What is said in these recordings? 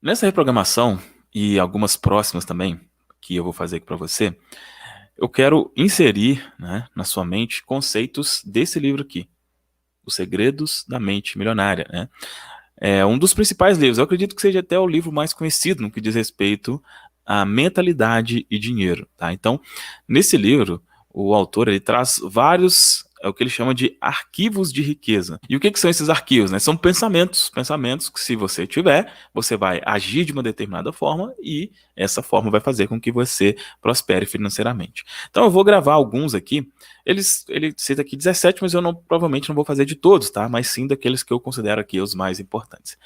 Nessa reprogramação e algumas próximas também, que eu vou fazer aqui para você, eu quero inserir, né, na sua mente conceitos desse livro aqui, Os Segredos da Mente Milionária, né? É um dos principais livros. Eu acredito que seja até o livro mais conhecido no que diz respeito à mentalidade e dinheiro, tá? Então, nesse livro, o autor ele traz vários, é o que ele chama de arquivos de riqueza. E o que são esses arquivos, né? São pensamentos, pensamentos que se você tiver, você vai agir de uma determinada forma e essa forma vai fazer com que você prospere financeiramente. Então, eu vou gravar alguns aqui. Ele cita aqui 17, mas eu provavelmente não vou fazer de todos, tá? Mas sim daqueles que eu considero aqui os mais importantes.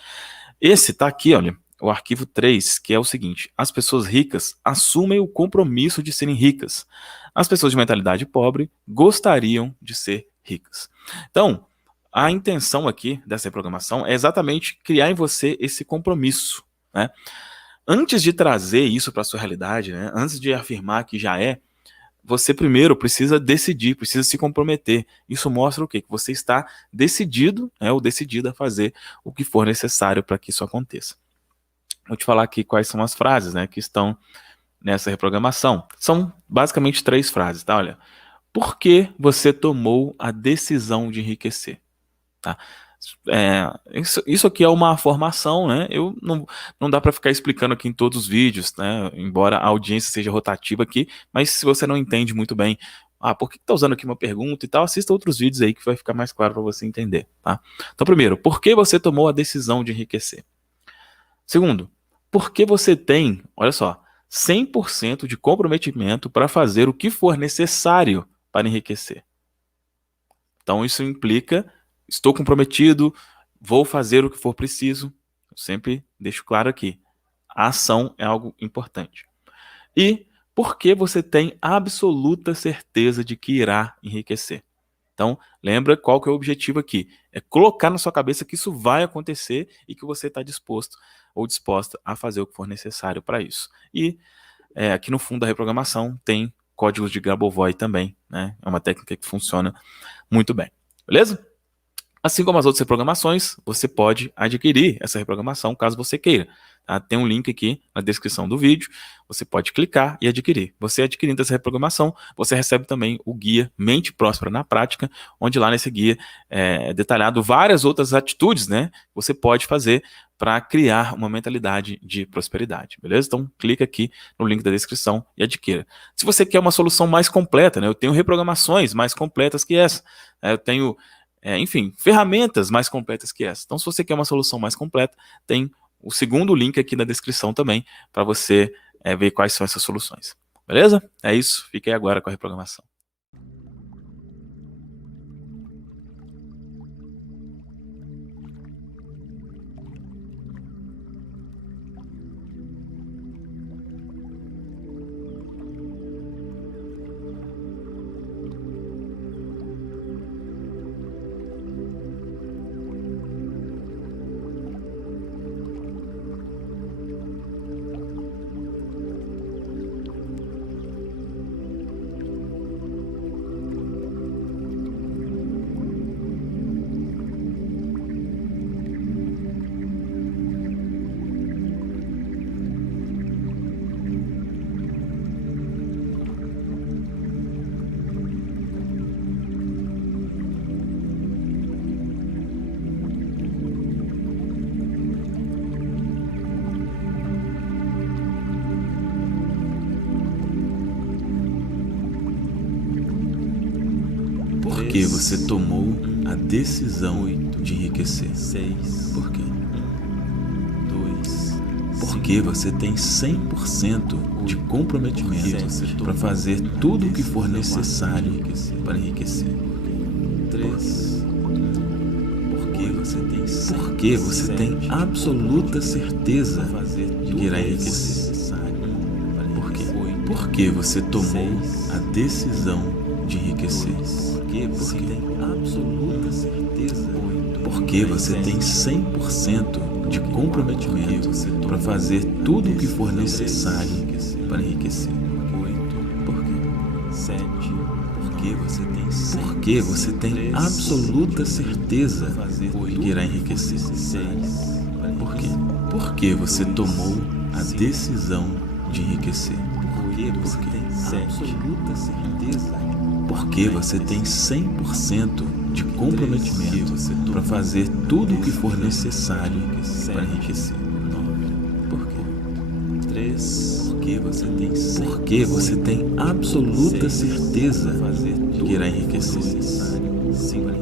Esse tá aqui, olha, o arquivo 3, que é o seguinte: as pessoas ricas assumem o compromisso de serem ricas. As pessoas de mentalidade pobre gostariam de ser ricas. Então, a intenção aqui dessa reprogramação é exatamente criar em você esse compromisso, né? Antes de trazer isso para a sua realidade, né? Antes de afirmar que já é, você primeiro precisa decidir, precisa se comprometer. Isso mostra o quê? Que você está decidido, né, ou decidida a fazer o que for necessário para que isso aconteça. Vou te falar aqui quais são as frases, né, que estão nessa reprogramação. São basicamente 3 frases, tá? Olha, por que você tomou a decisão de enriquecer? Tá? Isso aqui é uma formação, né? Eu não dá para ficar explicando aqui em todos os vídeos, né? Embora a audiência seja rotativa aqui, mas se você não entende muito bem, por que tá usando aqui uma pergunta e tal, assista outros vídeos aí que vai ficar mais claro para você entender, tá? Então, primeiro, por que você tomou a decisão de enriquecer? Segundo, por que você tem, olha só, 100% de comprometimento para fazer o que for necessário para enriquecer? Então, isso implica, estou comprometido, vou fazer o que for preciso. Eu sempre deixo claro aqui, a ação é algo importante. E por que você tem absoluta certeza de que irá enriquecer? Então, lembra qual que é o objetivo aqui. É colocar na sua cabeça que isso vai acontecer e que você está disposto ou disposta a fazer o que for necessário para isso. E aqui no fundo da reprogramação tem códigos de Grabovoi também, né? É uma técnica que funciona muito bem. Beleza? Assim como as outras reprogramações, você pode adquirir essa reprogramação caso você queira. Tá? Tem um link aqui na descrição do vídeo, você pode clicar e adquirir. Você adquirindo essa reprogramação, você recebe também o guia Mente Próspera na Prática, onde lá nesse guia é detalhado várias outras atitudes, né, que você pode fazer para criar uma mentalidade de prosperidade, beleza? Então clica aqui no link da descrição e adquira. Se você quer uma solução mais completa, né, eu tenho reprogramações mais completas que essa. Eu tenho enfim, ferramentas mais completas que essa. Então, se você quer uma solução mais completa, tem o segundo link aqui na descrição também, para você ver quais são essas soluções. Beleza? É isso. Fique aí agora com a reprogramação. Por que você tomou a decisão de enriquecer? Por quê? Porque você tem 100% de comprometimento para fazer tudo o que for necessário para enriquecer. Porque você tem absoluta certeza de que irá enriquecer. Por quê? Porque você tomou a decisão de enriquecer. Porque você tem 100% de comprometimento para fazer tudo o que for necessário para enriquecer. Por quê? Porque você tem absoluta certeza de que irá enriquecer. Por quê? Por que você tomou a decisão de enriquecer? Por que você tem absoluta certeza? Porque você tem 100% de comprometimento para fazer tudo o que for necessário para enriquecer. Por quê? 3. Porque você tem absoluta certeza de que irá enriquecer.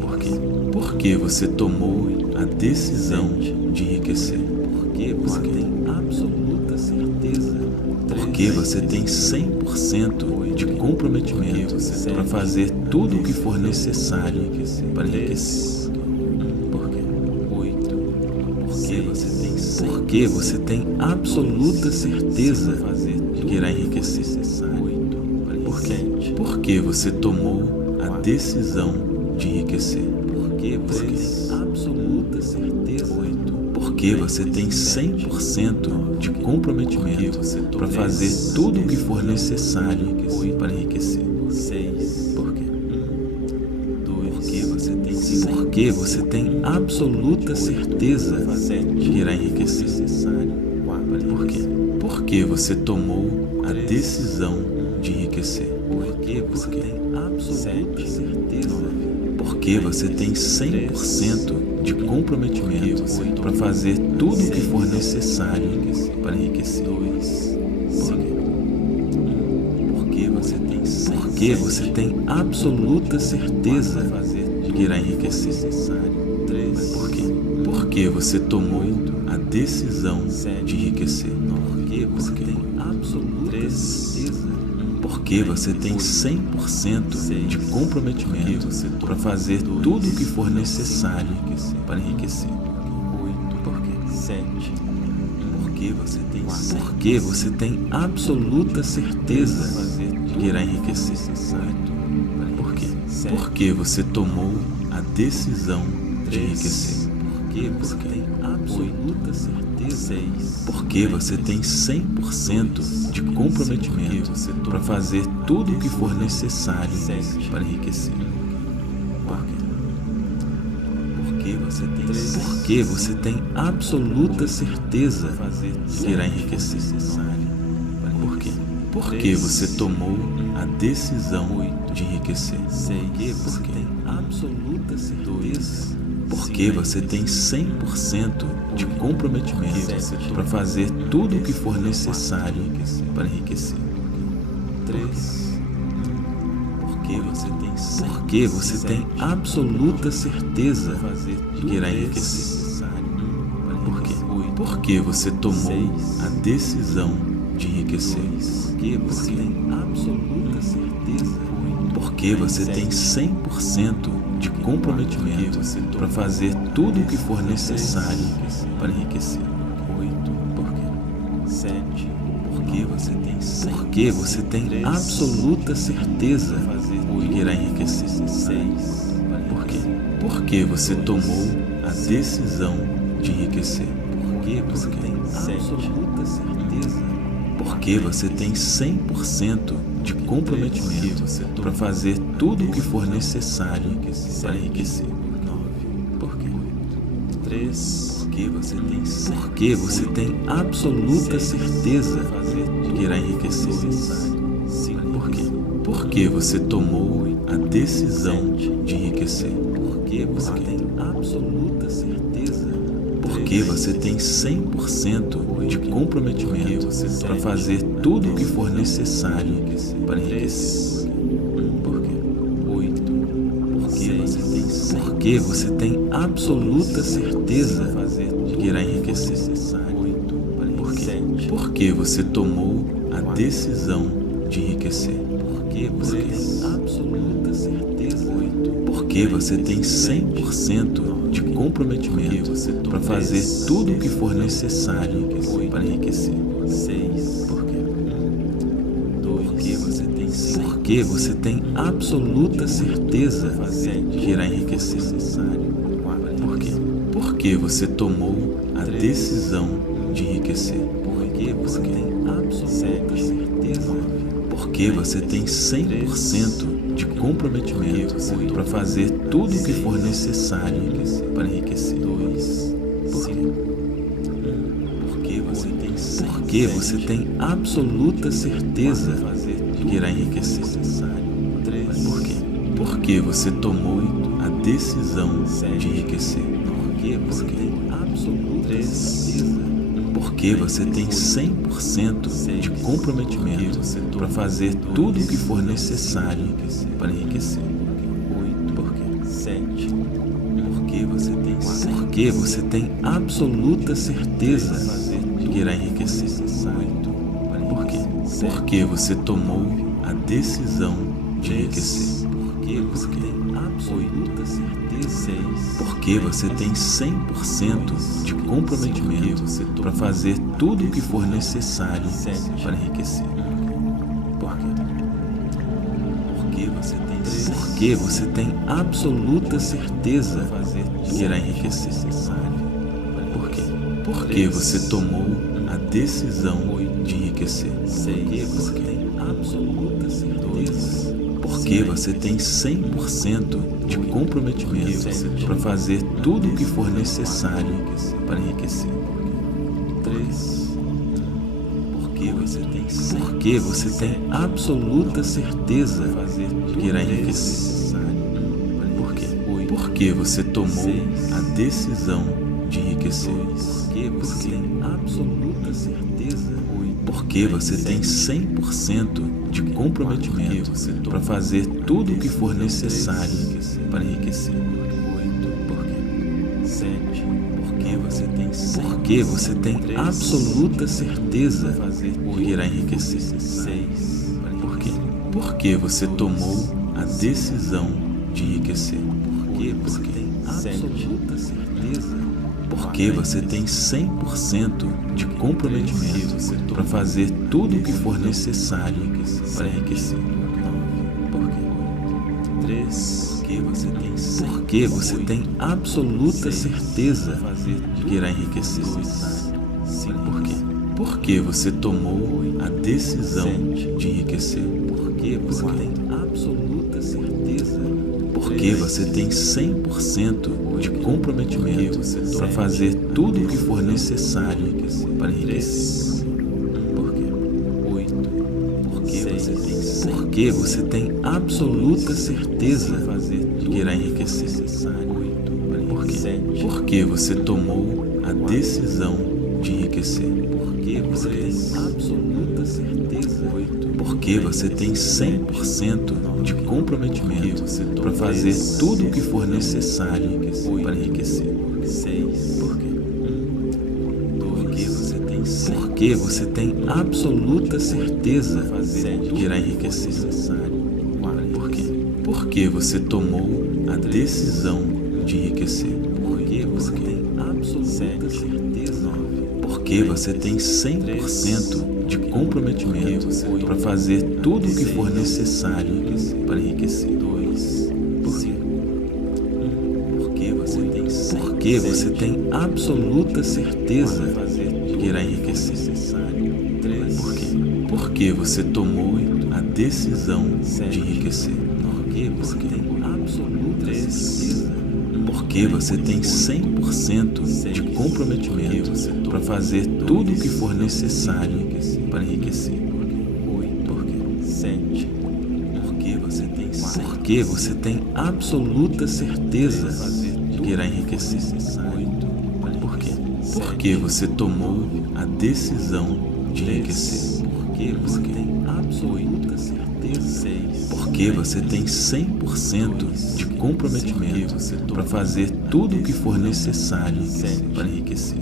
Por quê? Porque você tomou a decisão de enriquecer. Porque você tem absoluta certeza. Porque você tem 100% de comprometimento para fazer tudo o que for necessário para enriquecer. Por quê? 8. Porque você tem absoluta certeza de que irá enriquecer. Por quê? Porque você tomou a decisão de enriquecer. Porque você tem absoluta certeza. Porque você tem 100% de comprometimento para fazer tudo o que for necessário para enriquecer. 6. Por quê? 2. Porque você tem absoluta certeza de que irá enriquecer. 4. Por quê? Porque você tomou a decisão de enriquecer. Porque você tem absoluta certeza. Porque você tem 100% de comprometimento para fazer tudo o que for necessário para enriquecer. 2. Porque você tem absoluta certeza de que irá enriquecer. 3. Por quê? Porque você tomou a decisão de enriquecer. Porque você tem absoluta certeza. Porque você tem 100% de comprometimento para fazer tudo o que for necessário para enriquecer. 8. Por quê? 7. Porque você tem absoluta certeza de que irá enriquecer. Por quê? Porque você tomou a decisão de enriquecer. Porque você tem absoluta certeza. 6. Porque você tem 100% de comprometimento para fazer tudo o que for necessário para enriquecer. Porque você tem absoluta certeza de que irá enriquecer. Por quê? Porque você tomou a decisão de enriquecer. Porque você tem absoluta certeza. Porque você tem 100% de comprometimento para fazer tudo o que for necessário para enriquecer. 3. Porque você tem absoluta certeza de que irá enriquecer. Por quê? Porque você tomou a decisão de enriquecer. Porque você tem absoluta certeza. Porque você tem 100% de comprometimento para fazer tudo o que for necessário para enriquecer. 8. Por quê? 7. Porque você tem absoluta certeza de que irá enriquecer. 6. Por quê? Porque você tomou a decisão de enriquecer. Porque você tem absoluta certeza. Porque você tem 100% de comprometimento para fazer tudo o que for necessário para enriquecer. 9. Por quê? 3. Porque você tem absoluta certeza de que irá enriquecer. 5. Por quê? Porque você tomou a decisão de enriquecer. Porque você tem absoluta certeza. Porque você tem 100% de comprometimento para fazer tudo o que for necessário para enriquecer. Por quê? 8. Porque você tem absoluta certeza de que irá enriquecer. 8. Por quê? 7. Porque você tomou a decisão de enriquecer. Porque você tem absoluta certeza. 8. Porque você tem 100% de comprometimento para fazer tudo o que for necessário para enriquecer. 6. Por quê? 2. Porque você tem absoluta certeza de que irá enriquecer. Por quê? Porque você tomou a decisão de enriquecer. Porque você tem absoluta certeza. Porque você tem 100% de comprometimento para fazer tudo o que for necessário para enriquecer. 2. Por quê? Porque você tem absoluta certeza de que irá enriquecer. Por quê? Porque você tomou a decisão de enriquecer. Porque você tem 100% de comprometimento para fazer tudo o que for necessário para enriquecer. Porque você tem absoluta certeza de que irá enriquecer. Por quê? Porque você tomou a decisão de enriquecer. Porque você tem 100% de comprometimento para fazer tudo o que for necessário para enriquecer. Porque você tem absoluta certeza de que irá enriquecer. Por quê? Porque você tomou a decisão de enriquecer. Porque você tem 100% de comprometimento para fazer tudo o que for necessário para enriquecer. Porque você tem absoluta certeza de que irá enriquecer. Por quê? Porque você tomou a decisão de enriquecer. Porque você tem 100% de comprometimento para fazer tudo o que for necessário para enriquecer. Porque você tem absoluta certeza de que irá enriquecer. Por quê? Porque você tomou a decisão de enriquecer. Porque você tem 100% de comprometimento para fazer tudo o que for necessário para enriquecer. Porque você tem absoluta certeza de que irá enriquecer. Por quê? Porque você tomou a decisão de enriquecer. Porque você tem 100% de comprometimento para fazer tudo o que for necessário para enriquecer. Porque você tem absoluta certeza de que irá enriquecer. Por quê? Porque você tomou a decisão de enriquecer. Porque você tem 100% de comprometimento para fazer tudo o que for necessário para enriquecer. Porque você tem absoluta certeza de que irá enriquecer. Por quê? Porque você tomou a decisão de enriquecer. Porque você tem 100% de comprometimento para fazer tudo o que for necessário para enriquecer. Porque você tem absoluta certeza de que irá enriquecer. Por quê? Porque você tomou a decisão de enriquecer. Porque você tem 100% de comprometimento para fazer tudo o que for necessário para enriquecer. Porque você tem absoluta certeza de que irá enriquecer. Por quê? Porque você tomou a decisão de enriquecer. Porque você tem 100% de comprometimento para fazer tudo o que for necessário para enriquecer.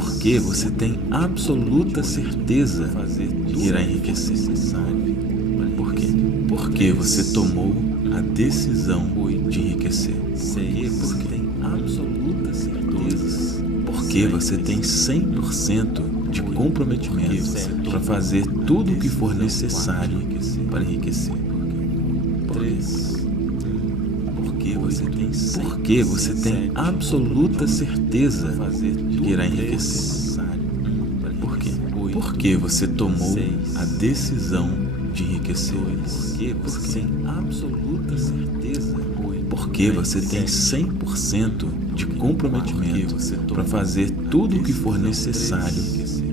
Porque você tem absoluta certeza de que irá enriquecer. Por quê? Porque você tomou a decisão de enriquecer. Porque você tem 100% de comprometimento para fazer tudo o que for necessário para enriquecer. Porque você tem absoluta certeza de que irá enriquecer. Por quê? Porque você tomou a decisão de enriquecer. Porque você tem 100% de comprometimento para fazer tudo o que for necessário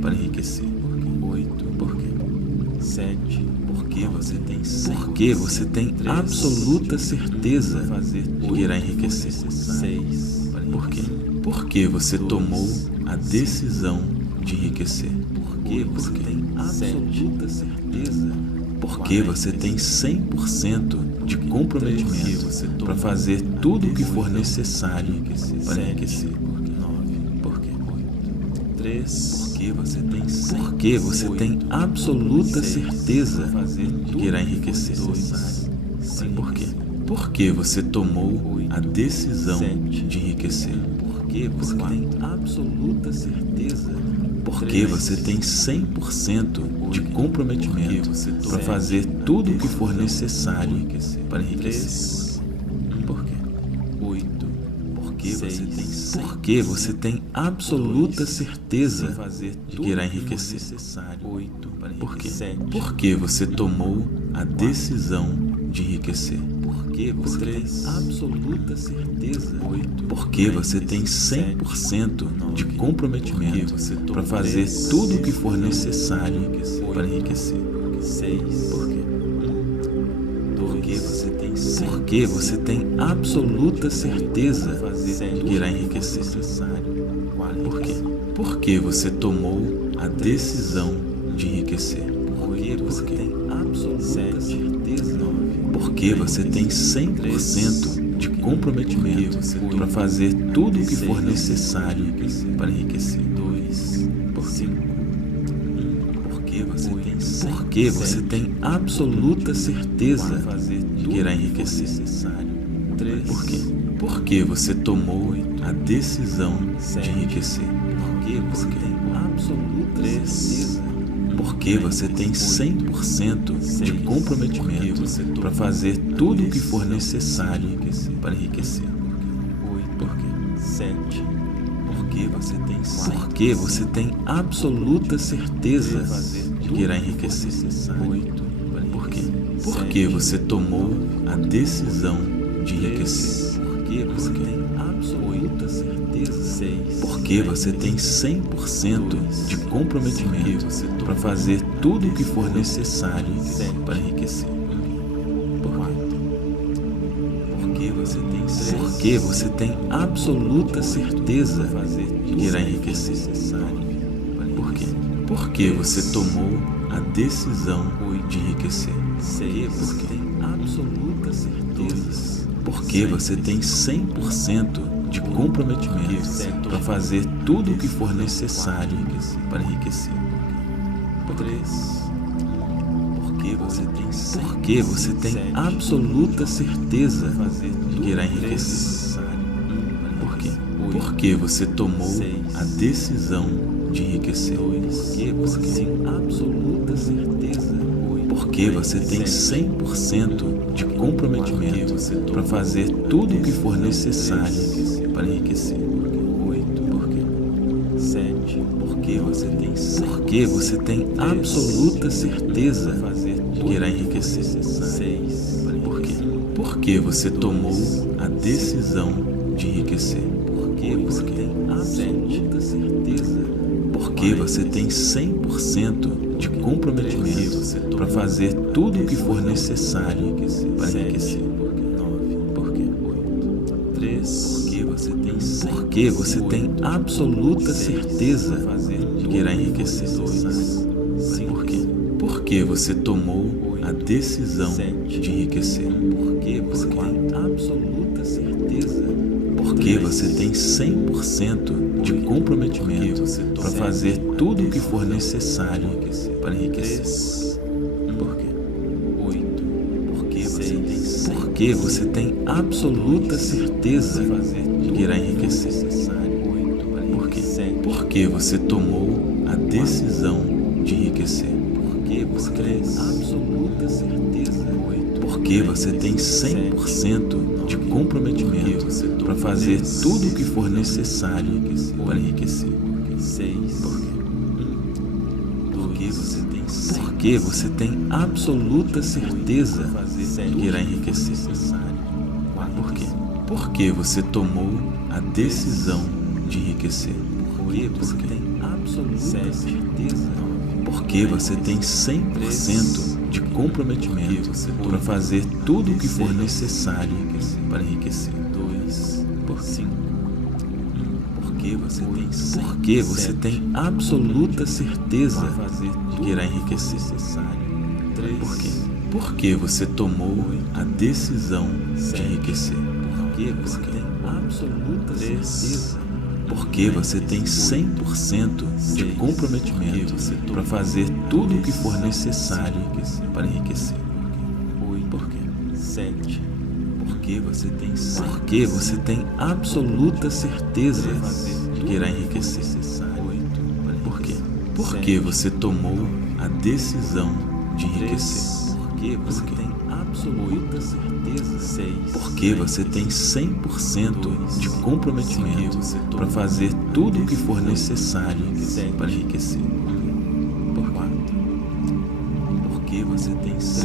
para enriquecer. 8. Por quê? 7. Porque você tem absoluta certeza de que irá enriquecer. 6. Por quê? Porque você tomou a decisão de enriquecer. Porque você tem absoluta certeza. Porque você tem 100% de comprometimento para fazer tudo o que for necessário para enriquecer. 9. Por quê? 3. Porque você tem absoluta certeza de que irá enriquecer. 2. Por quê? Porque você tomou a decisão de enriquecer. Porque você tem absoluta certeza. Porque você tem 100% de comprometimento para fazer tudo o que for necessário para enriquecer. Por quê? 8. Porque você tem absoluta certeza de que irá enriquecer. 8. Por quê? Porque você tomou a decisão de enriquecer. Porque você tem absoluta certeza. 8. Porque você tem 100% de comprometimento para fazer tudo o que for necessário para enriquecer. 6. Por quê? Porque você tem absoluta certeza de que irá enriquecer. Por quê? Porque você tomou a decisão de enriquecer. Porque você tem absoluta certeza. Porque você tem 100% de comprometimento para fazer tudo o que for necessário para enriquecer. 2. Por quê? Porque você tem absoluta certeza de que irá enriquecer. 3. Por quê? Porque você tomou a decisão de enriquecer. Porque você tem absoluta certeza. Porque você tem 100% de comprometimento para fazer tudo o que for necessário para enriquecer. 8. Por quê? 7. Porque você tem absoluta certeza de que irá enriquecer. 8. Por quê? Porque você tomou a decisão de enriquecer. Porque você tem absoluta certeza. 6. Porque você tem 100% de comprometimento para fazer tudo o que for necessário para enriquecer. Porque você tem absoluta certeza de que irá enriquecer. Por quê? Porque você tomou a decisão de enriquecer. Porque tem absoluta certeza. Porque você tem 100% de comprometimento para fazer tudo o que for necessário para enriquecer. 3. Porque você tem absoluta certeza de que irá enriquecer. Por quê? Porque você tomou a decisão de enriquecer. Porque você tem absoluta certeza. Porque você tem 100% de comprometimento para fazer tudo o que for necessário para enriquecer. 8. Por quê? 7. Porque você tem absoluta certeza de que irá enriquecer. 6. Por quê? Porque você tomou a decisão de enriquecer. Porque você tem absoluta certeza. Porque você tem 100% de comprometimento para fazer tudo o que for necessário para enriquecer. 9. Por quê? 3. Porque você tem absoluta certeza de que irá enriquecer. 2. Por quê? Porque você tomou a decisão de enriquecer. Porque você tem absoluta certeza. Porque você tem 100% de comprometimento para fazer tudo o que for necessário para enriquecer. Por quê? 8. Porque você tem absoluta certeza de que irá enriquecer. Por quê? Porque você tomou a decisão de enriquecer. Porque você tem absoluta certeza. Porque você tem 100% de comprometimento para fazer tudo o que for necessário para enriquecer. 6. Por quê? Porque você tem absoluta certeza de que irá enriquecer. Por quê? Por que você tomou a decisão de enriquecer? Por que você tem absoluta certeza? Porque você tem 100% de comprometimento para fazer tudo o que for necessário para enriquecer. 2, Por 5, Porque você tem absoluta certeza de que irá enriquecer. 3, Por quê? Porque você tomou a decisão de enriquecer. Porque você tem absoluta certeza. Porque você tem 100% de comprometimento para fazer tudo o que for necessário para enriquecer. 8, Por quê? 7, Porque você tem absoluta certeza de que irá enriquecer. 8, Por quê? Porque você tomou a decisão de enriquecer. Porque você tem absoluta certeza. 6, Porque você tem 100% de comprometimento para fazer tudo o que for necessário para enriquecer. Por quê?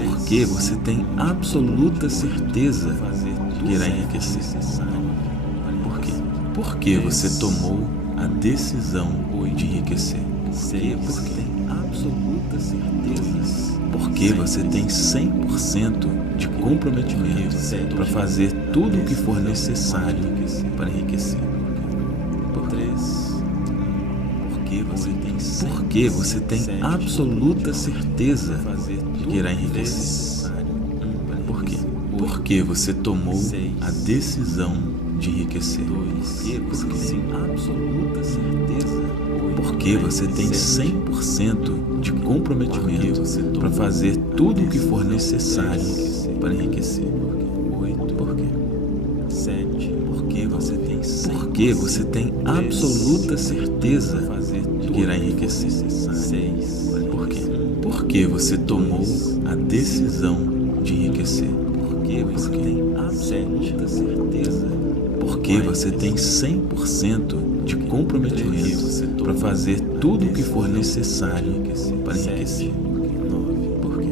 Porque você tem absoluta certeza de que irá enriquecer. Por quê? Porque você tomou a decisão de enriquecer. Porque tem absoluta certeza. Porque você tem 100% de comprometimento para fazer tudo o que for necessário para enriquecer. Por 3, Porque você tem absoluta certeza de que irá enriquecer. Por quê? Porque você tomou a decisão de enriquecer. Porque você tem absoluta certeza. Porque você tem 100% de comprometimento para fazer tudo o que for necessário para enriquecer. 8, Por quê? 7, Porque você tem absoluta certeza de que irá enriquecer. 6, Por quê? Porque você tomou a decisão de enriquecer. Porque você tem absoluta certeza. Porque você tem 100% de comprometimento para fazer tudo o que for necessário para enriquecer. 9, Por quê?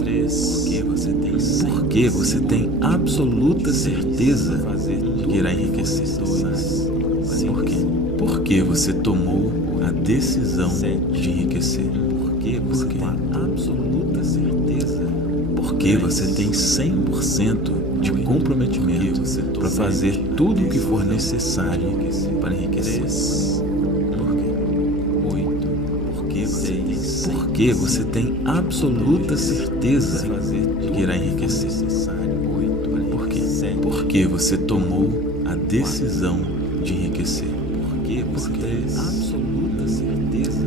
3, Porque você tem absoluta certeza de que irá enriquecer. Por quê? Porque você tomou a decisão de enriquecer. Porque você tem absoluta certeza. Porque você tem 100% de comprometimento para fazer tudo o que for necessário para enriquecer. Por quê? 8, Porque você tem absoluta certeza de que irá enriquecer. 8, Por quê? Porque você tomou a decisão de enriquecer. Porque você tem absoluta certeza.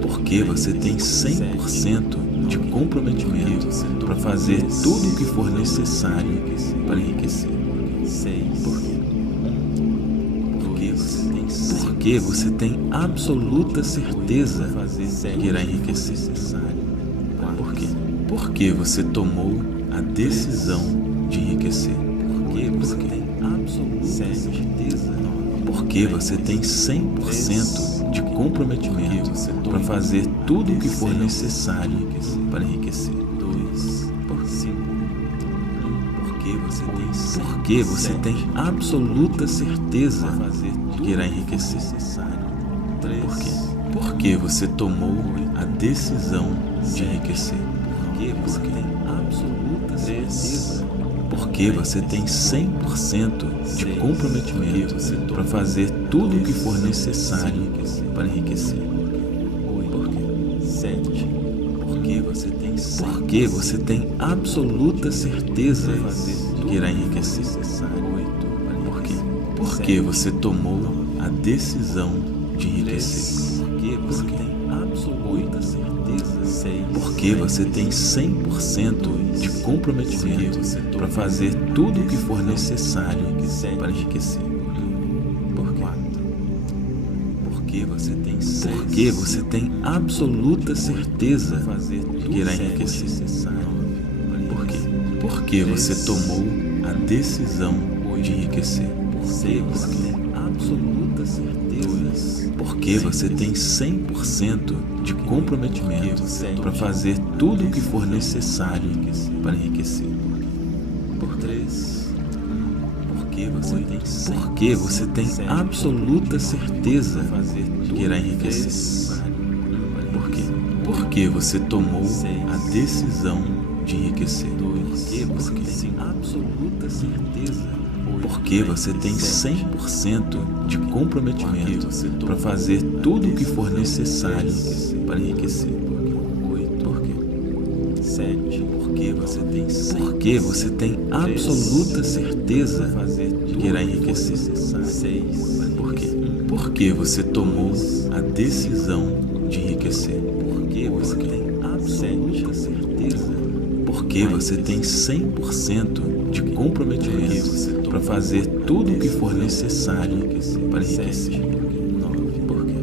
Porque você tem 100% de comprometimento para fazer tudo o que for necessário para enriquecer. 6, Por quê? Porque você tem absoluta certeza de que irá enriquecer. Por quê? Porque você tomou a decisão de enriquecer. Porque você tem absoluta certeza. Porque você tem 100% de comprometimento para fazer tudo o que for necessário para enriquecer. 2, Por quê? 5, Porque você tem absoluta certeza de que irá enriquecer. 3, Por quê? Porque você tomou a decisão de enriquecer. Porque você tem absoluta certeza. Porque você tem 100% de comprometimento para fazer tudo o que for necessário para enriquecer. 8, 7, Porque você tem absoluta certeza de que irá enriquecer. 8, Por quê? Porque você tomou a decisão de enriquecer. Porque você tem absoluta certeza. 6, Porque você tem 100% de comprometimento para fazer tudo o que for necessário para enriquecer. Por quê? Porque você tem absoluta certeza de que irá enriquecer. Por quê? Porque você tomou a decisão de enriquecer. Porque você tem absoluta certeza. Porque você tem 100% de comprometimento para fazer tudo o que for necessário para enriquecer. Por 3, Porque você tem absoluta certeza que irá enriquecer. Por quê? Porque você tomou a decisão de enriquecer. Porque você tem absoluta certeza. Porque você tem 100% de comprometimento para fazer tudo o que for necessário para enriquecer. Por quê? 7. Porque você tem absoluta certeza que irá enriquecer. 6. Por quê? Porque você tomou a decisão de enriquecer. Porque você tem absoluta certeza. Porque você tem 100% de comprometimento para fazer tudo o que for necessário para enriquecer. 9. Por quê?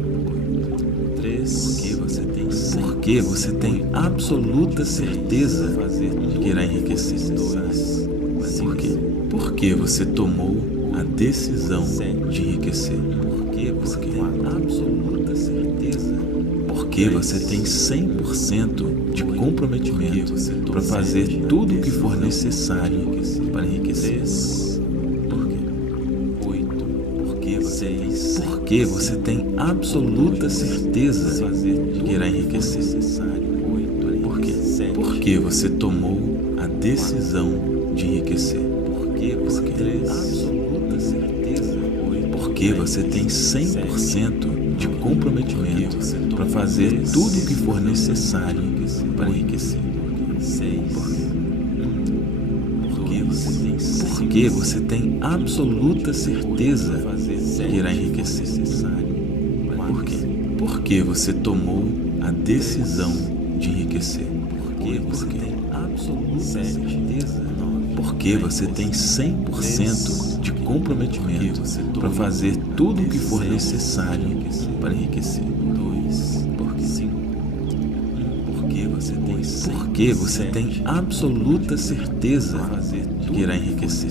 3. Porque você tem absoluta certeza que irá enriquecer. 2. Por quê? Porque você tomou a decisão de enriquecer. Porque você tem absoluta certeza. Porque você tem 100% de comprometimento para fazer tudo o que for necessário para enriquecer. Por quê? 8. Porque você tem absoluta certeza que irá enriquecer. Por quê? Porque você tomou a decisão de enriquecer. Porque você tem absoluta certeza. Porque você tem 100% de comprometimento para fazer tudo o que for necessário para enriquecer. 6. Porque você tem absoluta certeza que irá enriquecer. Por quê? Porque você tomou a decisão de enriquecer. Porque você tem absoluta certeza. Porque você tem 100% de comprometimento para fazer tudo o que for necessário para enriquecer. 2. Porque você tem absoluta certeza que irá enriquecer.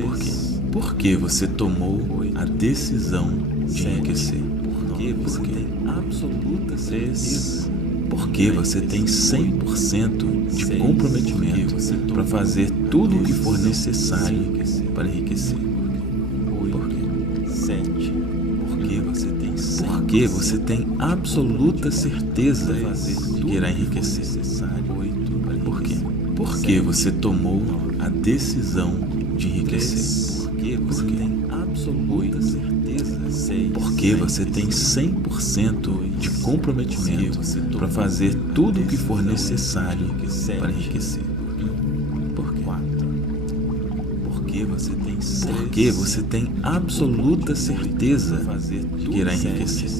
Por quê? Porque você tomou a decisão de enriquecer. Porque você tem absoluta certeza. Porque você tem 100% de comprometimento para fazer tudo o que for necessário para enriquecer. Por quê? 7. Porque você tem absoluta certeza que irá enriquecer. 8. Por quê? Porque você tomou a decisão de enriquecer. Porque você tem absoluta certeza. Porque você tem 100% de comprometimento para fazer tudo o que for necessário para enriquecer. Por quê? 4. Porque você tem absoluta certeza que irá enriquecer.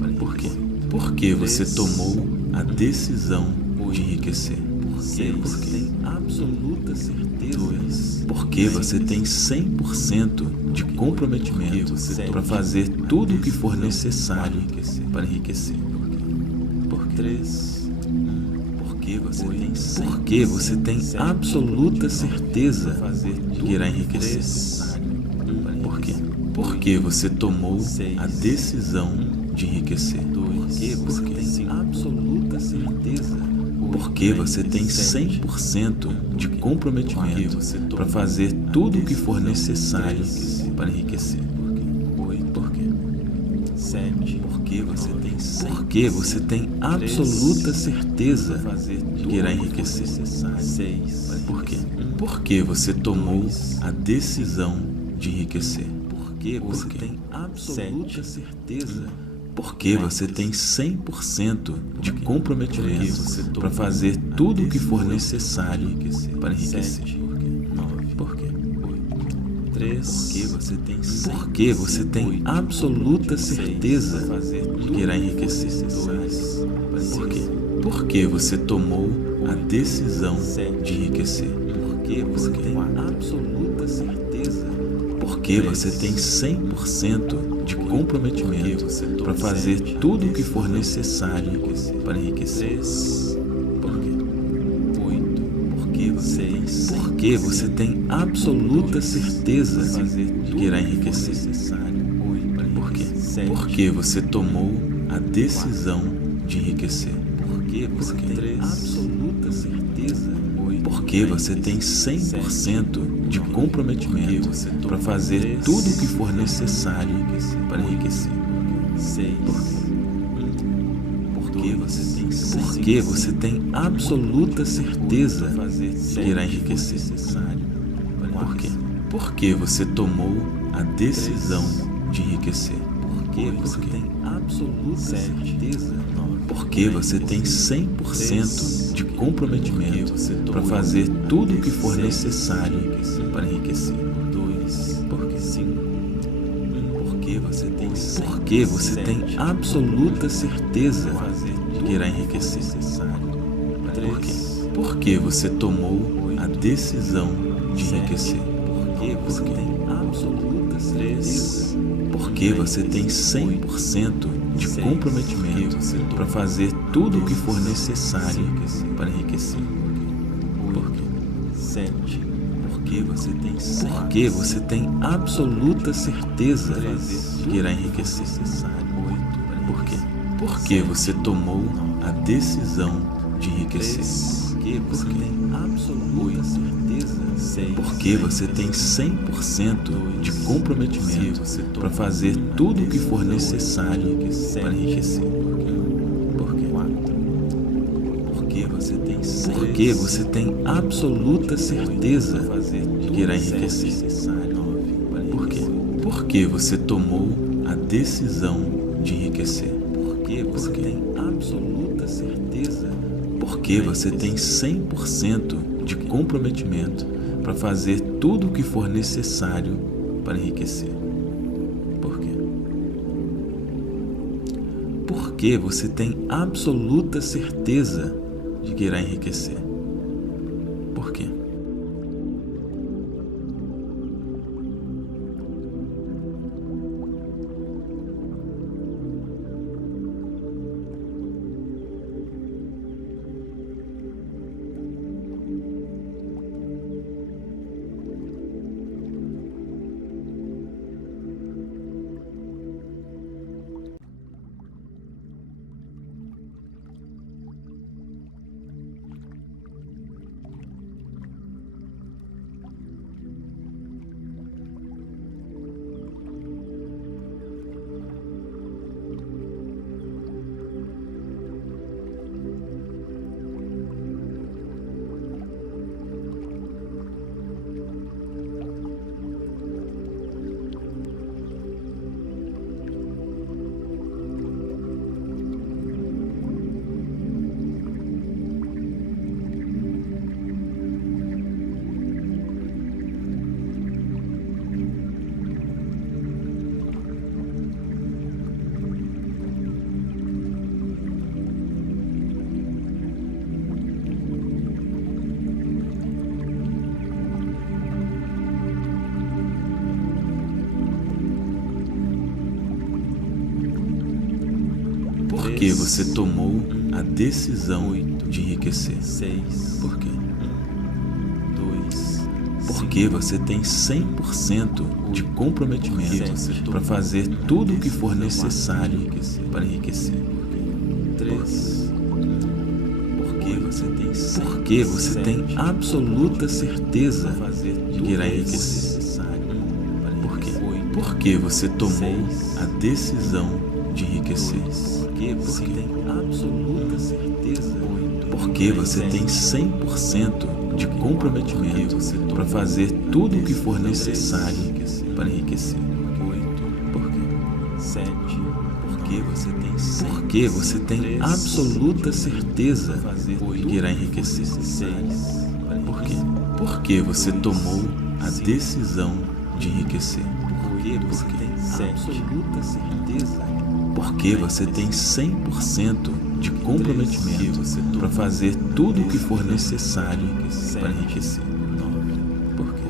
9. Por quê? Porque você tomou a decisão de enriquecer. Porque você tem absoluta certeza. 2. Porque você tem 100% de comprometimento para fazer tudo o que for necessário para enriquecer. Por 3. Porque você tem absoluta certeza que irá enriquecer. Por quê? Porque você tomou a decisão de enriquecer. Porque você tem absoluta certeza. Porque você tem 100% de comprometimento para fazer tudo o que for necessário para enriquecer. Por quê? 7. Porque você tem absoluta certeza que irá enriquecer. 6. Por quê? Porque você tomou a decisão de enriquecer. Porque você tem absoluta certeza. Porque você tem 100% de comprometimento para fazer tudo o que for necessário para enriquecer. 9. Por quê? 3. Porque você tem absoluta certeza que irá enriquecer. 2. Por quê? Porque você tomou a decisão de enriquecer. Porque você tem absoluta certeza. Porque você tem 100% de comprometimento para fazer tudo o que for necessário para enriquecer. Por quê? 8. Porque você tem absoluta certeza que irá enriquecer. Por quê? Porque você tomou a decisão de enriquecer. Porque você tem absoluta certeza. Porque você tem 100% de comprometimento para fazer tudo o que for necessário para enriquecer. Porque você tem absoluta certeza de que irá enriquecer. Por quê? Porque você tomou a decisão de enriquecer. Porque você tem absoluta certeza. Porque você tem 100% de comprometimento para fazer tudo o que for necessário para enriquecer. Porque você tem absoluta certeza de que irá enriquecer. Por quê? Porque você tomou a decisão de enriquecer. Porque você tem absoluta certeza. Porque você tem 100% de comprometimento para fazer tudo o que for necessário para enriquecer. Por quê? Porque você tem absoluta certeza de que irá enriquecer. Por quê? Porque você tomou a decisão de enriquecer. Porque tem absoluta certeza. Porque você tem 100% de comprometimento para fazer tudo o que for necessário para enriquecer. Por quê? Porque você tem absoluta certeza de que irá enriquecer. Por quê? Porque você tomou a decisão de enriquecer. Porque você tem absoluta certeza. Porque você tem 100% de comprometimento para fazer tudo o que for necessário para enriquecer. Por quê? Porque você tem absoluta certeza de que irá enriquecer. Por quê? Porque você tomou a decisão de enriquecer. Por quê? Porque você tem 100% de comprometimento para fazer tudo o que for necessário para enriquecer. Porque você tem absoluta certeza de que irá enriquecer. Por quê? Porque você tomou a decisão de enriquecer. Porque tem absoluta certeza. Porque você tem 100% de comprometimento para fazer tudo o que for necessário para enriquecer. Por quê? Porque você tem absoluta certeza de que irá enriquecer. Por quê? Porque você tomou a decisão de enriquecer. Porque você tem absoluta certeza. Porque você tem 100% de comprometimento para fazer tudo o que for necessário para enriquecer. Por quê?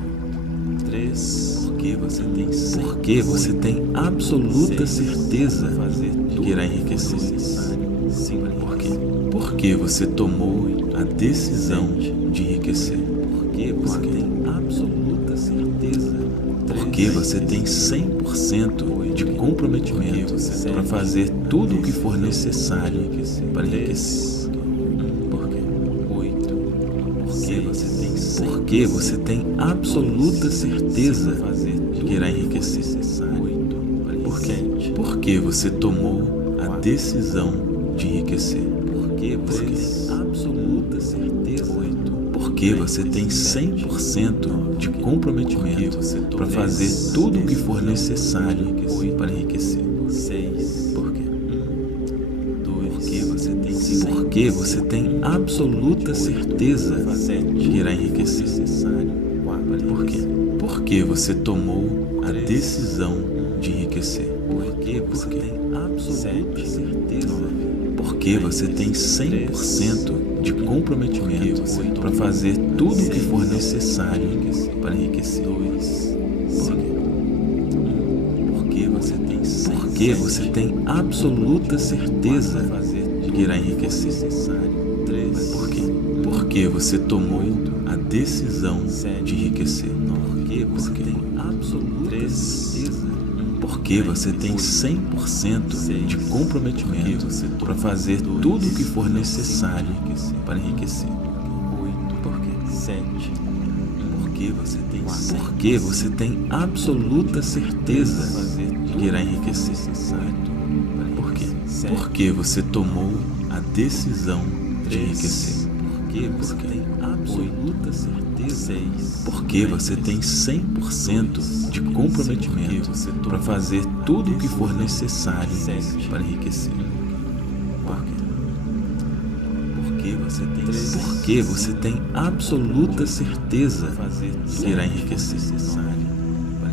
Porque você tem absoluta certeza de que irá enriquecer. Por quê? Porque você tomou a decisão de enriquecer. Porque você tem absoluta certeza. Porque você tem 100% de comprometimento para fazer tudo o que for necessário para enriquecer. Por quê? Porque você tem absoluta certeza de que irá enriquecer. Por quê? Porque você tomou a decisão de enriquecer. Porque você tem absoluta certeza. Porque você tem 100% de comprometimento para fazer tudo o que for necessário para enriquecer. Por quê? Porque você tem absoluta certeza de que irá enriquecer. Por quê? Porque você tomou a decisão de enriquecer. Porque você tem absoluta certeza. Porque você tem 100% de comprometimento para fazer tudo o que for necessário para enriquecer. Porque você tem absoluta certeza de que irá enriquecer. Por quê? Porque você tomou a decisão de enriquecer. Porque você tem absoluta certeza. Porque você tem 100% de comprometimento para fazer tudo o que for necessário para enriquecer. Porque você tem absoluta certeza de que irá enriquecer. Por quê? Porque você tomou a decisão de enriquecer. Porque você tem absoluta certeza. Porque você tem 100% de comprometimento para fazer tudo o que for necessário para enriquecer. Porque você tem absoluta certeza de que irá enriquecer.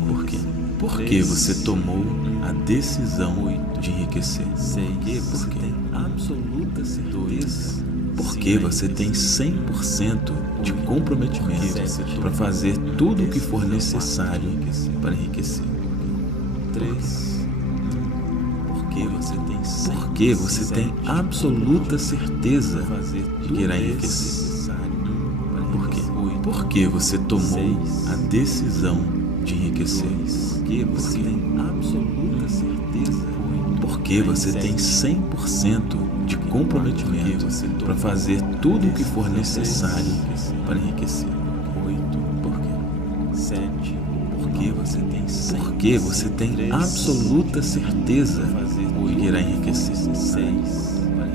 Por quê? Porque você tomou a decisão de enriquecer. Porque você tem absoluta certeza. Porque você tem 100% de comprometimento para fazer tudo o que for necessário para enriquecer. Porque você tem absoluta certeza de que irá enriquecer. Por quê? Porque você tomou a decisão de enriquecer. Porque você tem absoluta certeza. Porque você tem 100% de comprometimento para fazer tudo o que for necessário para enriquecer. Porque você tem absoluta certeza de que irá enriquecer.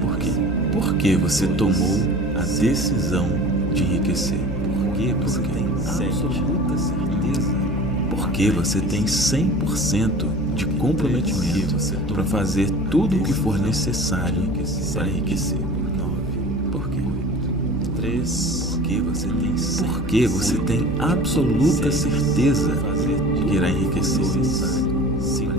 Por quê? Porque você tomou a decisão de enriquecer. Porque você tem absoluta certeza. Porque você tem 100% de comprometimento para fazer tudo o que for necessário para enriquecer. Por quê? Porque você tem absoluta certeza de que irá enriquecer.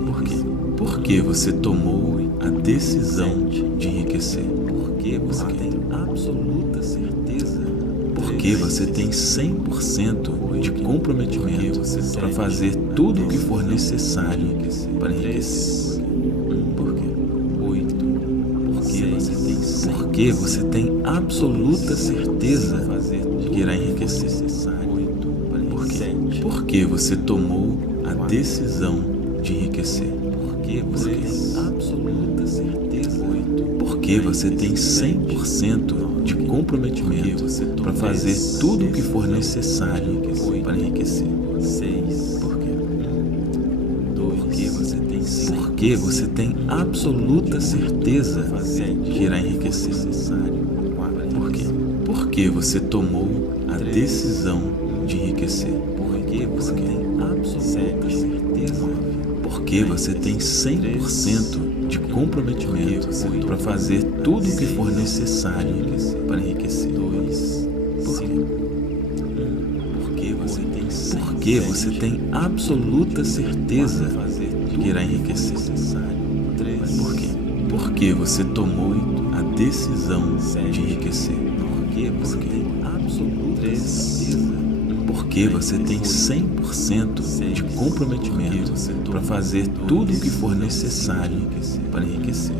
Por quê? Porque você tomou a decisão de enriquecer. Porque você tem absoluta certeza. Porque você tem 100% de comprometimento para fazer tudo o que for necessário para enriquecer. Por quê? Porque você tem absoluta certeza de que irá enriquecer. Por quê? Porque você tomou a decisão de enriquecer. Porque você tem absoluta certeza. Porque você tem 100% de comprometimento para fazer tudo o que for necessário para enriquecer. Por quê? Porque você tem absoluta certeza de que irá enriquecer. Por quê? Porque você tomou a decisão de enriquecer. Porque você tem absoluta certeza. Porque você tem 100% de comprometimento para fazer tudo o que for necessário para enriquecer. Por quê? Porque você tem absoluta certeza de que irá enriquecer. Por quê? Porque você tomou a decisão de enriquecer. Porque você tem absoluta certeza. Porque você tem 100% de comprometimento para fazer tudo o que for necessário para enriquecer.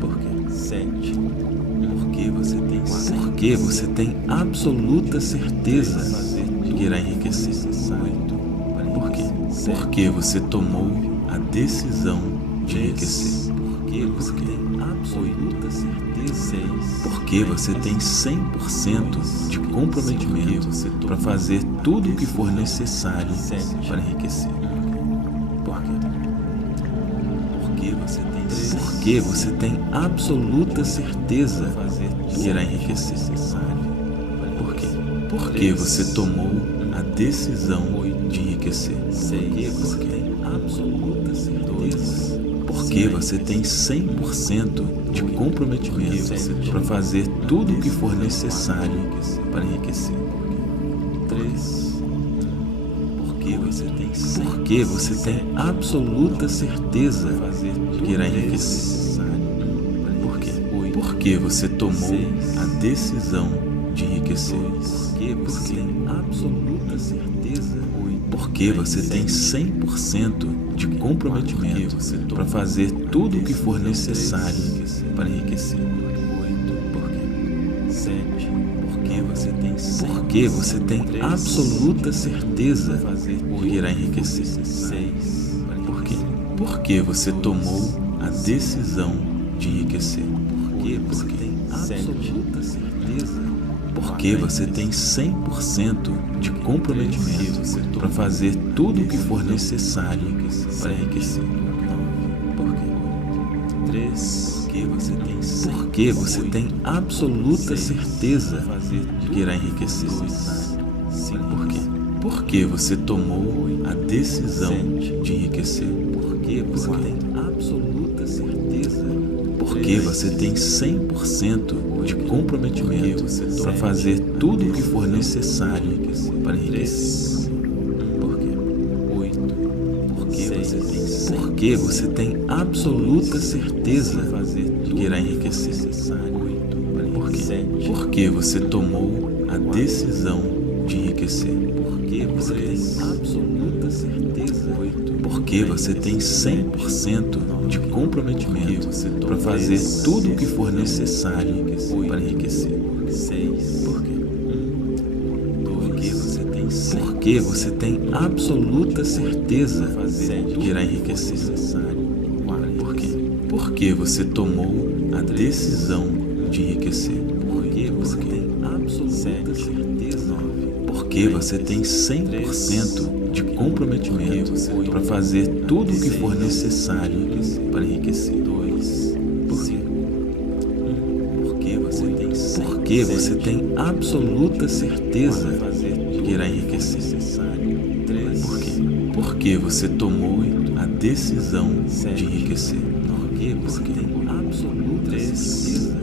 Por quê? Porque você tem absoluta certeza de que irá enriquecer. Por quê? Porque você tomou a decisão de enriquecer. Porque você tem absoluta certeza. Porque você tem 100% de comprometimento para fazer tudo o que for necessário para enriquecer. Porque você tem absoluta certeza que irá enriquecer. Por quê? Porque você tomou a decisão de enriquecer. Porque você tem absoluta certeza. Porque você tem 100% de comprometimento para fazer tudo o que for necessário para enriquecer. 3. Porque você tem absoluta certeza que irá enriquecer. Por quê? Porque você tomou a decisão de enriquecer. Porque você tem absoluta certeza. Porque você tem 100% de comprometimento para fazer tudo o que for necessário para enriquecer. 7. Porque você tem absoluta certeza que irá enriquecer. 6. Por quê? Porque você tomou a decisão de enriquecer. Porque você tem absoluta certeza. Porque você tem 100% de comprometimento para fazer tudo o que for necessário para enriquecer. Por quê? 3. Porque você tem absoluta certeza que irá enriquecer. 5. Por quê? Porque você tomou a decisão de enriquecer. Porque você tem absoluta certeza. Porque você tem 100% de comprometimento para fazer tudo o que for necessário para enriquecer. Por quê? 8. Porque você tem absoluta certeza que irá enriquecer. Por quê? Porque você tomou a decisão de enriquecer. Porque você tem absoluta certeza. Porque você tem 100% de comprometimento para fazer tudo o que for necessário para enriquecer. 6. Por quê? Porque você tem absoluta certeza que irá enriquecer. Por quê? Porque você tomou a decisão de enriquecer. Porque você tem absoluta certeza. Porque você tem 100% de comprometimento para fazer tudo o que for necessário para enriquecer. 2. Por quê? Porque você tem Porque você tem absoluta certeza que irá enriquecer. 3. Por quê? Porque você tomou a decisão de enriquecer. Porque você tem absoluta certeza.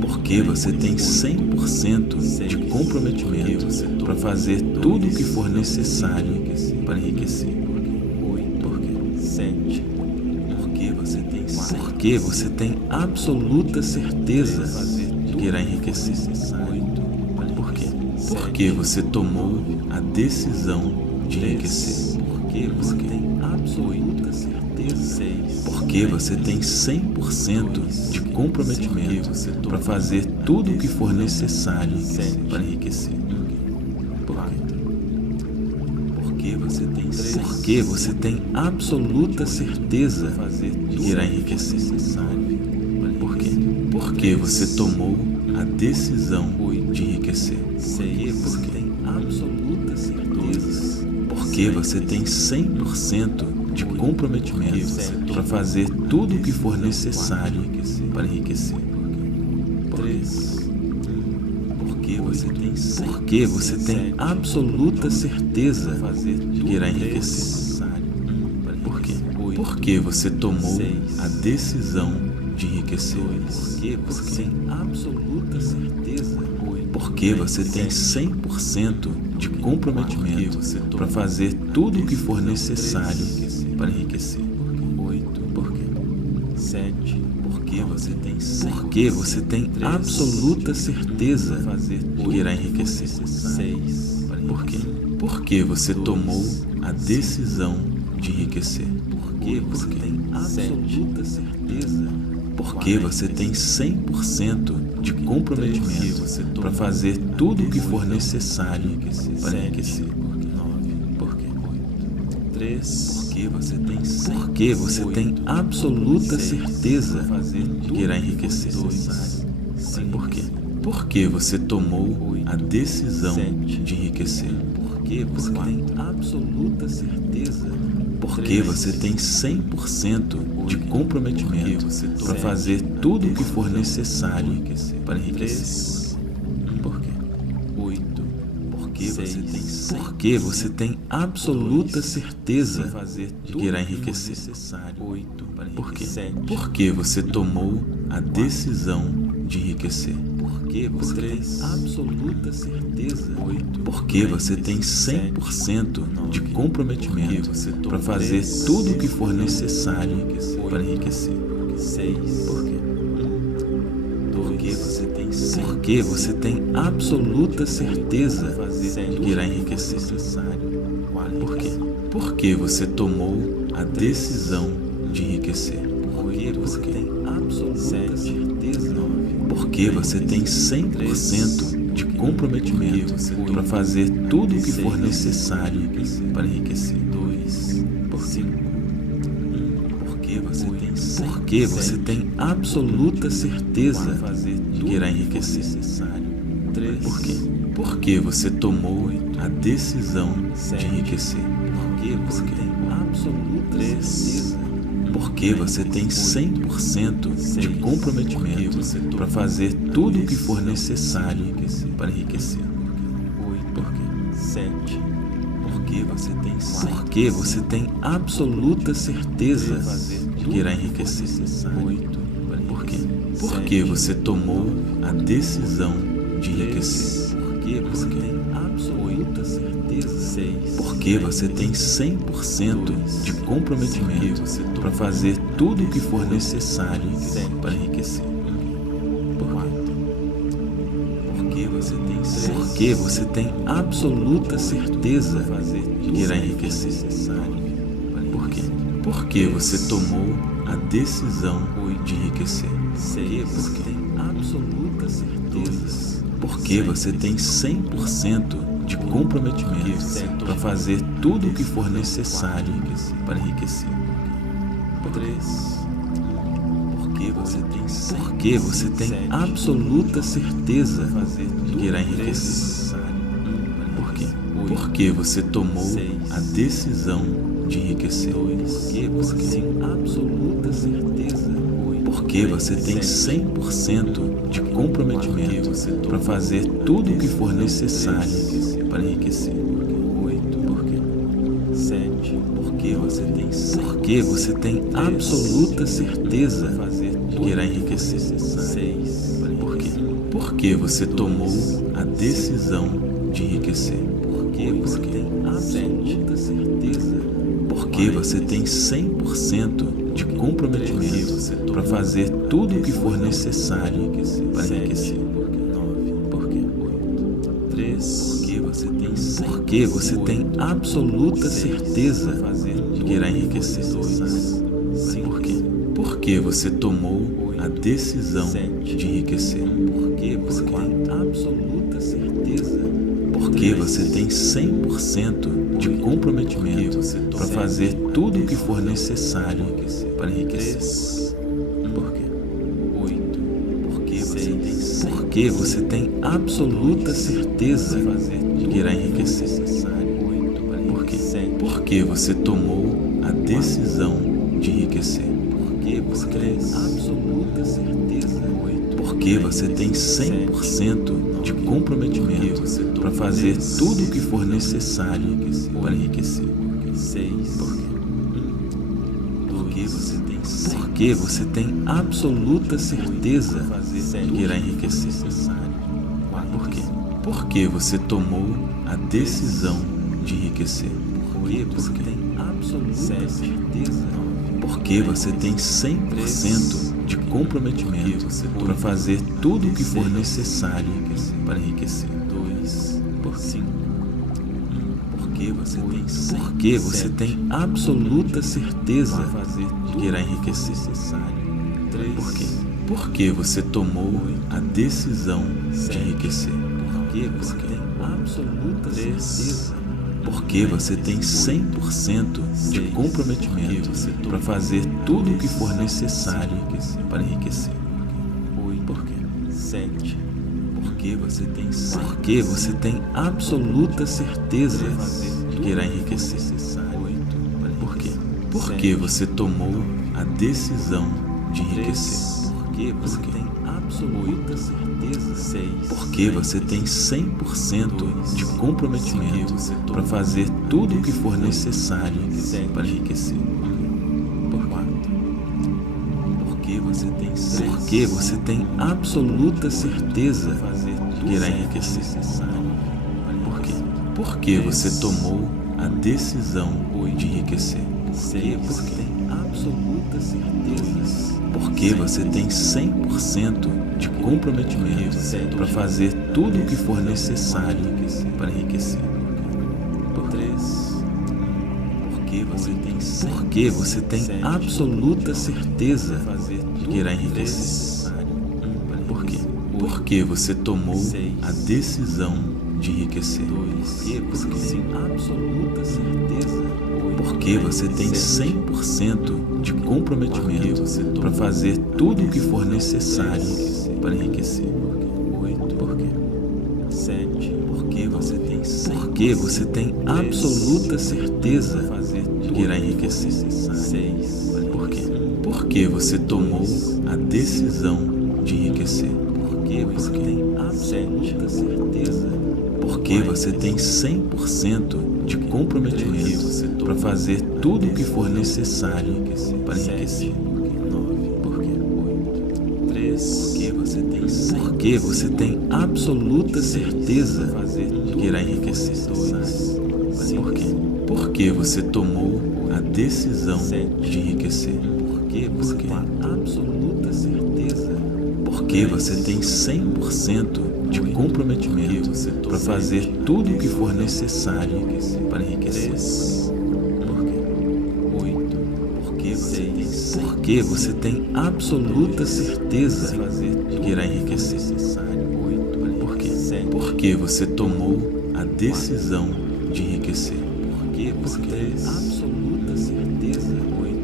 Porque você tem 100% de comprometimento para fazer tudo o que for necessário para enriquecer. 7. Porque você tem absoluta certeza que irá enriquecer. Por quê? Porque você tomou a decisão de enriquecer. Porque você tem absoluta certeza. Porque você tem 100% de comprometimento para fazer tudo o que for necessário para enriquecer. Por quê? Porque você tem absoluta certeza que irá enriquecer. Por quê? Porque você tomou a decisão de enriquecer. Porque você tem absoluta certeza. Porque você tem 100% de comprometimento para fazer tudo o que for necessário para enriquecer. 3. Porque você tem absoluta certeza que irá enriquecer. Por quê? Porque você tomou a decisão de enriquecer. Porque você tem absoluta certeza. Porque você tem 100% de comprometimento para fazer tudo o que for necessário para enriquecer. 8. Por quê? 7. Porque você tem absoluta certeza que irá enriquecer. 6. Por quê? Porque você tomou a decisão de enriquecer. Porque você tem absoluta certeza. Porque você tem 100% de comprometimento para fazer tudo o que for necessário para enriquecer. 9. Por quê? 3. Porque você tem absoluta certeza de que irá enriquecer. Por quê? Porque você tomou a decisão de enriquecer. Porque você tem absoluta certeza. Porque você tem 100% de comprometimento para fazer tudo o que for necessário para enriquecer. Por quê? Porque você tem absoluta certeza de que irá enriquecer. Por quê? Porque você tomou a decisão de enriquecer. Porque você tem absoluta certeza. Porque você tem 100% de comprometimento para fazer tudo o que for necessário para enriquecer. Por quê? Porque você tem absoluta certeza de que irá enriquecer. Por quê? Porque você tomou a decisão de enriquecer. Porque você tem absoluta certeza. Porque você tem 100% de comprometimento para fazer tudo o que for necessário para enriquecer. Porque você tem absoluta certeza de que irá enriquecer. Por quê? Porque você tomou a decisão de enriquecer. Porque você tem 100% de comprometimento para fazer tudo o que for necessário para enriquecer. Por quê? Porque você tem absoluta certeza de que irá enriquecer. Por quê? Porque você tomou a decisão de enriquecer. Porque você tem 100% de comprometimento para fazer tudo o que for necessário para enriquecer. Porque você tem absoluta certeza de que irá enriquecer. Por quê? Porque você tomou a decisão de enriquecer. Porque você tem 100% de comprometimento para fazer tudo o que for necessário para enriquecer. Porque você tem absoluta certeza de que irá enriquecer. Por quê? Porque você tomou a decisão de enriquecer. Porque você tem 100% de comprometimento para fazer tudo o que for necessário para enriquecer. Porque você tem absoluta certeza de que irá enriquecer. Por quê? Porque você tomou a decisão de enriquecer. Porque você tem 100% de comprometimento para fazer tudo o que for necessário para enriquecer. Por quê? Porque você tem absoluta certeza de que irá enriquecer. Por quê? Porque você tomou a decisão de enriquecer. Porque você tem 100% de comprometimento para fazer tudo o que for necessário para enriquecer. Por quê? Porque você tem absoluta certeza de que irá enriquecer. Por quê? Porque você tomou a decisão de enriquecer. Porque você tem 100% de comprometimento para fazer tudo o que for necessário para enriquecer. Por quê? Porque você tem absoluta certeza de que irá enriquecer. Por quê? Porque você tomou a decisão de enriquecer. Porque você tem 100% de comprometimento para fazer tudo o que for necessário para enriquecer. Porque você tem absoluta certeza de que irá enriquecer. Por quê? Porque você tomou a decisão de enriquecer. Porque você tem 100% de comprometimento para fazer tudo o que for necessário para enriquecer. Por quê? 7. Porque você tem absoluta certeza de que irá enriquecer. 8. Por quê? Porque você tomou a decisão de enriquecer. Porque você tem absoluta certeza. 6. Porque você tem 100% de comprometimento para fazer tudo o que for necessário para enriquecer. Por 4. Porque você tem absoluta certeza de que irá enriquecer. Por quê? Porque você tomou a decisão de enriquecer. Porque tem absoluta certeza. Porque você tem 100% de comprometimento para fazer tudo o que for necessário para enriquecer. Por 3. Porque você tem absoluta certeza de que irá enriquecer. Por quê? Porque você tomou a decisão de enriquecer. Porque tem absoluta certeza. Porque você tem 100% de comprometimento para fazer tudo o que for necessário para enriquecer. Por quê? 7. Porque você tem absoluta certeza de que irá enriquecer. 6. Por quê? Porque você tomou a decisão de enriquecer. Porque você tem absoluta certeza. Porque você tem 100% de comprometimento para fazer tudo o que for necessário para enriquecer. Por quê? 3. Porque você tem absoluta certeza de que irá enriquecer. 2. Por quê? Porque você tomou a decisão de enriquecer. Porque você tem absoluta certeza. Porque você tem 100% de comprometimento para fazer tudo o que for necessário para enriquecer. Por quê? 8. Porque você tem absoluta certeza de que irá enriquecer. Por quê? Porque você tomou a decisão de enriquecer. Porque você tem absoluta certeza.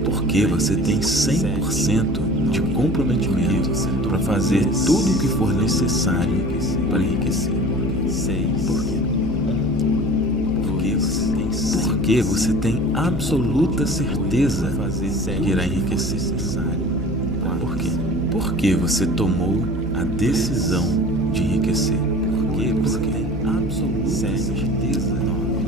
Porque você tem 100% de comprometimento para fazer tudo o que for necessário para enriquecer. 6. Por quê? Porque você tem absoluta certeza de que irá enriquecer. Por quê? Porque você tomou a decisão de enriquecer. Porque você tem absoluta certeza.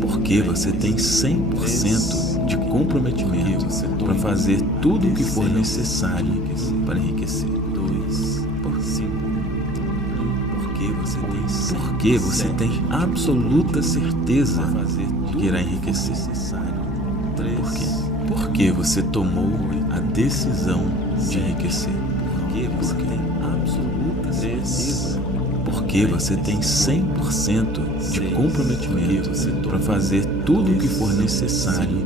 Porque você tem 100% de comprometimento para fazer tudo o que for necessário para enriquecer. 2. Por 5. Porque você tem absoluta certeza de que irá enriquecer. Por quê? Porque você tomou a decisão de enriquecer. Porque você tem absoluta certeza. Porque você tem 100% de comprometimento para fazer tudo o que for necessário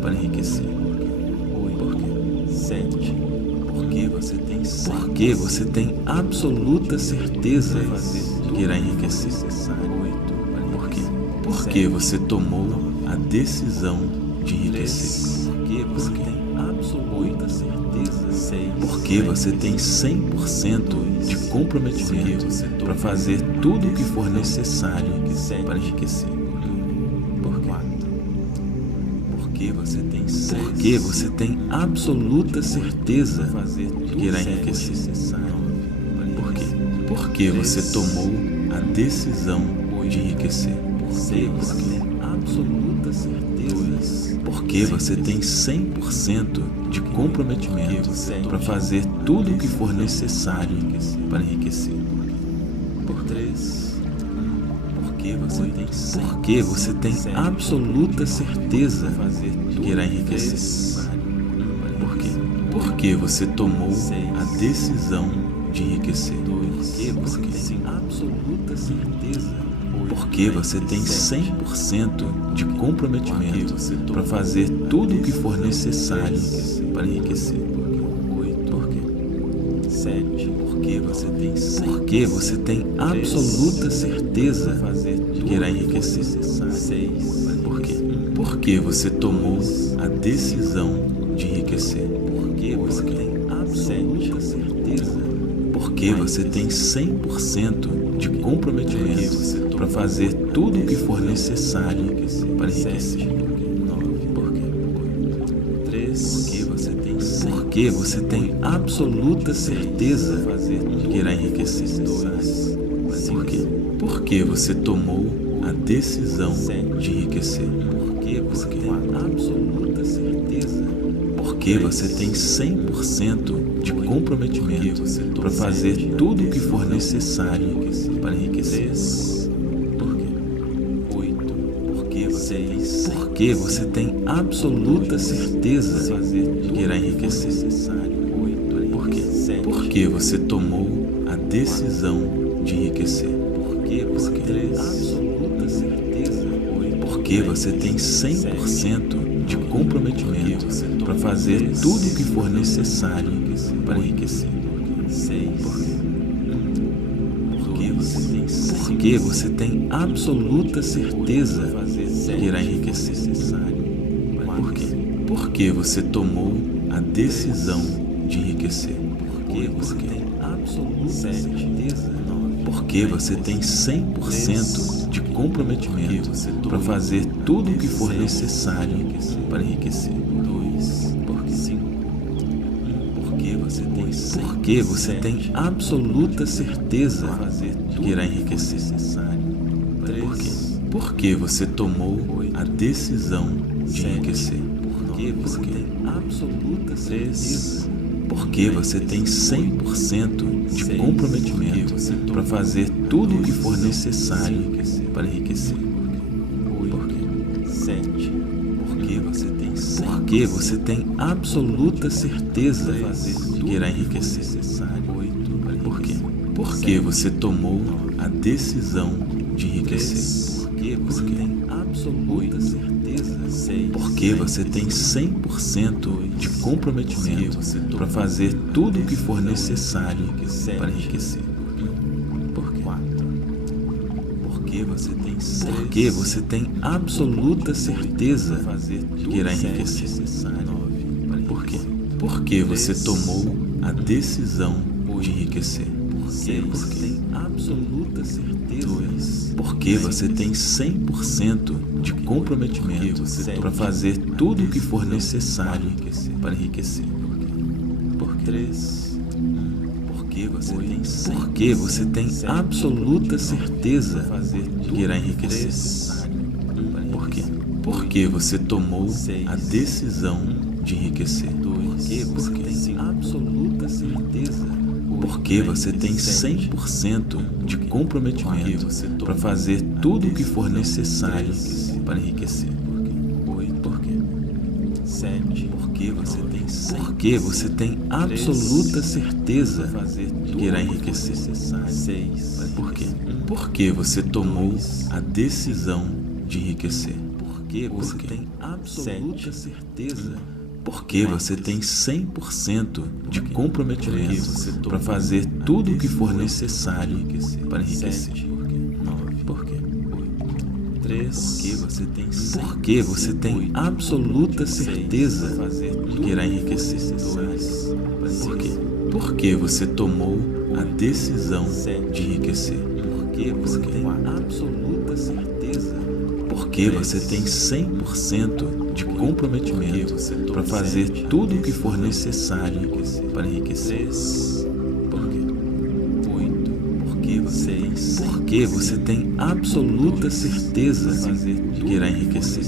para enriquecer. Por quê? 7. Porque você tem absoluta certeza de que irá enriquecer. 8. Por quê? Porque você tomou a decisão de enriquecer. Porque você tem absoluta certeza. 6. Porque você tem 100% de comprometimento para fazer tudo o que for necessário para enriquecer. Por quê? Porque você tem absoluta certeza de que irá enriquecer. Por quê? Porque você tomou a decisão de enriquecer. Porque você tem absoluta certeza. Porque você tem 100% de comprometimento para fazer tudo o que for necessário para enriquecer. Por 3. Porque você tem absoluta certeza de que irá enriquecer. Por quê? Porque você tomou a decisão de enriquecer. Porque você tem absoluta certeza. Porque você tem 100% de comprometimento para fazer tudo o que for necessário para enriquecer. Por quê? 7. Porque você tem absoluta certeza de que irá enriquecer. 6. Por quê? Por que você tomou a decisão de enriquecer? Porque você tem absoluta certeza. Porque você tem 100% de comprometimento para fazer tudo o que for necessário para enriquecer. Porque você tem absoluta certeza de que irá enriquecer. Por quê? Porque você tomou a decisão de enriquecer. Porque você tem absoluta certeza. Porque você tem 100% de comprometimento para fazer tudo o que for necessário para enriquecer. Porque você tem absoluta certeza de que irá enriquecer. Por quê? Porque você tomou a decisão de enriquecer. Porque você tem absoluta certeza. Porque você tem 100% de comprometimento para fazer tudo o que for necessário para enriquecer. Porque você tem absoluta certeza de que irá enriquecer. Por quê? Porque você tomou a decisão de enriquecer. Porque você tem absoluta certeza. Porque você tem 100% de comprometimento para fazer tudo o que for necessário para enriquecer. Porque você tem absoluta certeza de que irá enriquecer. Por quê? Porque você tomou a decisão de enriquecer. Porque você tem absoluta certeza. Porque você tem 100% de comprometimento para fazer tudo o que for necessário para enriquecer. Porque você tem absoluta certeza de que irá enriquecer. Por quê? Porque você tomou a decisão de enriquecer. Porque você tem absoluta certeza. Porque você tem 100% de comprometimento para fazer tudo o que for necessário para enriquecer. Porque você tem absoluta certeza de que irá enriquecer. Por quê? Porque você tomou a decisão de enriquecer. Porque você tem absoluta certeza. Porque você tem 100% de comprometimento para fazer tudo o que for necessário para enriquecer. Porque você tem absoluta certeza de que irá enriquecer. Por quê? Porque você tomou a decisão de enriquecer. Porque você tem absoluta certeza. Porque você tem 100% de comprometimento para fazer tudo o que for necessário para enriquecer. Porque você tem absoluta certeza de que irá enriquecer. Por quê? Porque você tomou a decisão de enriquecer. Porque você tem absoluta certeza. Porque você tem 100% de comprometimento para fazer tudo o que for necessário para enriquecer. Por quê? Porque você tem absoluta certeza de que irá enriquecer. Por quê? Porque você tomou a decisão de enriquecer. Porque você tem absoluta certeza. Porque você tem 100% de comprometimento para fazer tudo o que for necessário para enriquecer. Porque você tem absoluta certeza de que irá enriquecer.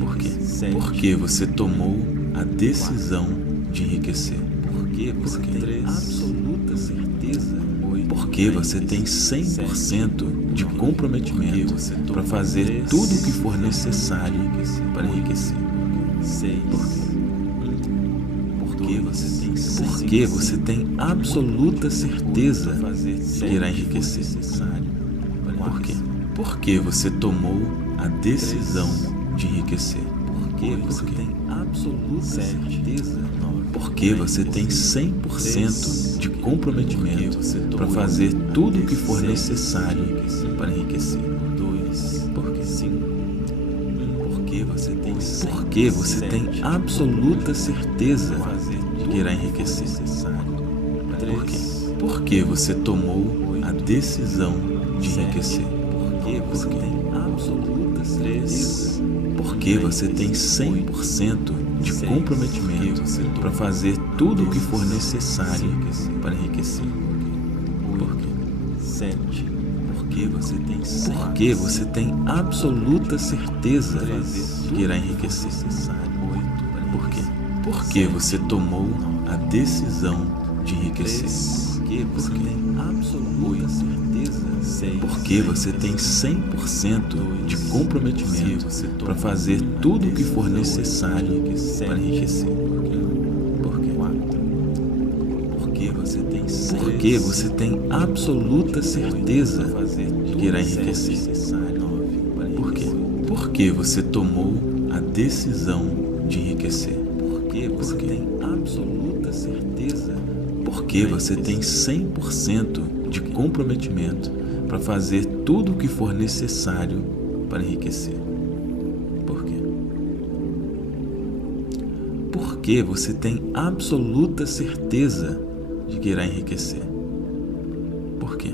Por quê? Porque você tomou a decisão de enriquecer. Porque você tem absoluta certeza. Porque você tem 100% de comprometimento para fazer tudo o que for necessário para enriquecer. Porque você tem absoluta certeza de que irá enriquecer. Por quê? Porque você tomou a decisão de enriquecer. Porque você tem absoluta certeza. Porque você tem 100% de comprometimento para fazer tudo o que for necessário para enriquecer. Por que você tem absoluta certeza de que irá enriquecer? Por quê? Por que você tomou a decisão de enriquecer? Por quê? Porque você tem 100% de comprometimento para fazer tudo o que for necessário para enriquecer. Por quê? Porque você tem absoluta certeza de que irá enriquecer. Por quê? Porque você tomou a decisão de enriquecer. Por quê? Porque você tem 100% de comprometimento para fazer tudo o que for necessário para enriquecer. Por quê? Porque você tem absoluta certeza de que irá enriquecer. Por quê? Porque você tomou a decisão de enriquecer. Porque você tem absoluta certeza. Porque você tem 100% de comprometimento para fazer tudo o que for necessário para enriquecer. Por quê? Porque você tem absoluta certeza de que irá enriquecer. Por quê?